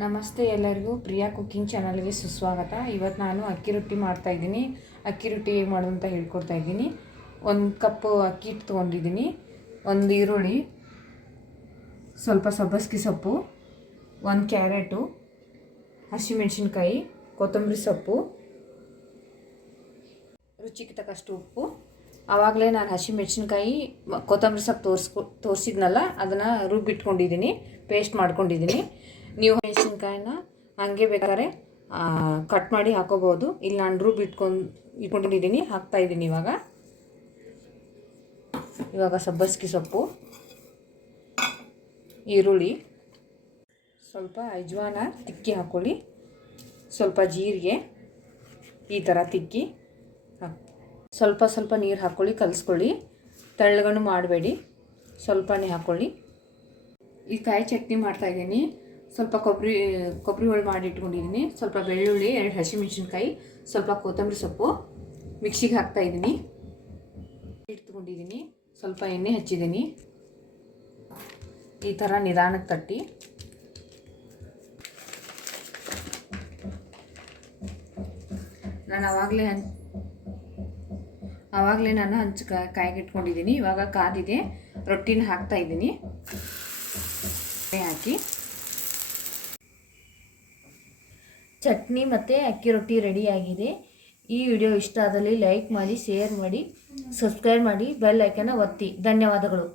ನಮಸ್ತೆ ಎಲ್ಲರಿಗೂ ಪ್ರಿಯಾ ಕುಕ್ಕಿಂಗ್ ಚಾನಲ್ಗೆ ಸುಸ್ವಾಗತ. ಇವತ್ತು ನಾನು ಅಕ್ಕಿ ರೊಟ್ಟಿ ಮಾಡ್ತಾಯಿದ್ದೀನಿ. ಅಕ್ಕಿ ರೊಟ್ಟಿ ಹೇಗೆ ಮಾಡೋದು ಅಂತ ಹೇಳ್ಕೊಡ್ತಾ ಇದ್ದೀನಿ. 1 ಕಪ್ ಅಕ್ಕಿ ಹಿಟ್ಟು ತೊಗೊಂಡಿದ್ದೀನಿ, 1 ಈರುಳ್ಳಿ, ಸ್ವಲ್ಪ ಸಬ್ಬಸಿಗೆ ಸೊಪ್ಪು, 1 ಕ್ಯಾರೆಟು, ಹಸಿಮೆಣಸಿನ್ಕಾಯಿ, ಕೊತ್ತಂಬರಿ ಸೊಪ್ಪು, ರುಚಿಗೆ ತಕ್ಕಷ್ಟು ಉಪ್ಪು. ಆವಾಗಲೇ ನಾನು ಹಸಿಮೆಣಸಿನ್ಕಾಯಿ ಕೊತ್ತಂಬರಿ ಸೊಪ್ಪು ತೋರಿಸಿದ್ನಲ್ಲ, ಅದನ್ನು ರುಬ್ಬಿಟ್ಕೊಂಡಿದ್ದೀನಿ, ಪೇಸ್ಟ್ ಮಾಡ್ಕೊಂಡಿದ್ದೀನಿ. ನೀವು ಮೆಣಸಿನ್ಕಾಯಿನ ಹಾಗೆ ಬೇಕಾದ್ರೆ ಕಟ್ ಮಾಡಿ ಹಾಕೋಬೋದು. ಇಲ್ಲಿ ನಾನು ಇಟ್ಕೊಂಡಿದ್ದೀನಿ, ಹಾಕ್ತಾಯಿದ್ದೀನಿ. ಇವಾಗ ಸಬ್ಬಸಿಗೆ ಸೊಪ್ಪು, ಈರುಳ್ಳಿ, ಸ್ವಲ್ಪ ಅಜ್ವಾನ ತಿಕ್ಕಿ ಹಾಕ್ಕೊಳ್ಳಿ, ಸ್ವಲ್ಪ ಜೀರಿಗೆ ಈ ಥರ ತಿಕ್ಕಿ ಸ್ವಲ್ಪ ನೀರು ಹಾಕ್ಕೊಳ್ಳಿ, ಕಲಿಸ್ಕೊಳ್ಳಿ. ತೆಳ್ಳಗಣ್ಣು ಮಾಡಬೇಡಿ, ಸ್ವಲ್ಪನೇ ಹಾಕ್ಕೊಳ್ಳಿ. ಈ ಕಾಯಿ ಚಟ್ನಿ ಮಾಡ್ತಾಯಿದ್ದೀನಿ. ಸ್ವಲ್ಪ ಕೊಬ್ಬರಿ ಹೋಳು ಮಾಡಿ ಇಟ್ಕೊಂಡಿದ್ದೀನಿ, ಸ್ವಲ್ಪ ಬೆಳ್ಳುಳ್ಳಿ, 2 ಹಸಿಮೆಣಸಿನ್ಕಾಯಿ, ಸ್ವಲ್ಪ ಕೊತ್ತಂಬರಿ ಸೊಪ್ಪು ಮಿಕ್ಸಿಗೆ ಹಾಕ್ತಾಯಿದ್ದೀನಿ. ಇಟ್ಕೊಂಡಿದ್ದೀನಿ, ಸ್ವಲ್ಪ ಎಣ್ಣೆ ಹಚ್ಚಿದ್ದೀನಿ. ಈ ಥರ ನಿಧಾನಕ್ಕೆ ತಟ್ಟಿ. ನಾನು ಆವಾಗಲೇ ಕಾಯಿಗೆ ಇಟ್ಕೊಂಡಿದ್ದೀನಿ. ಇವಾಗ ಕಾದಿದೆ, ರೊಟ್ಟಿನ ಹಾಕ್ತಾಯಿದ್ದೀನಿ. ಹಾಕಿ ಚಟ್ನಿ ಮತ್ತು ಅಕ್ಕಿ ರೊಟ್ಟಿ ರೆಡಿಯಾಗಿದೆ. ಈ ವಿಡಿಯೋ ಇಷ್ಟ ಆದಲ್ಲಿ ಲೈಕ್ ಮಾಡಿ, ಶೇರ್ ಮಾಡಿ, ಸಬ್ಸ್ಕ್ರೈಬ್ ಮಾಡಿ, ಬೆಲ್ ಐಕನ್ನ ಒತ್ತಿ. ಧನ್ಯವಾದಗಳು.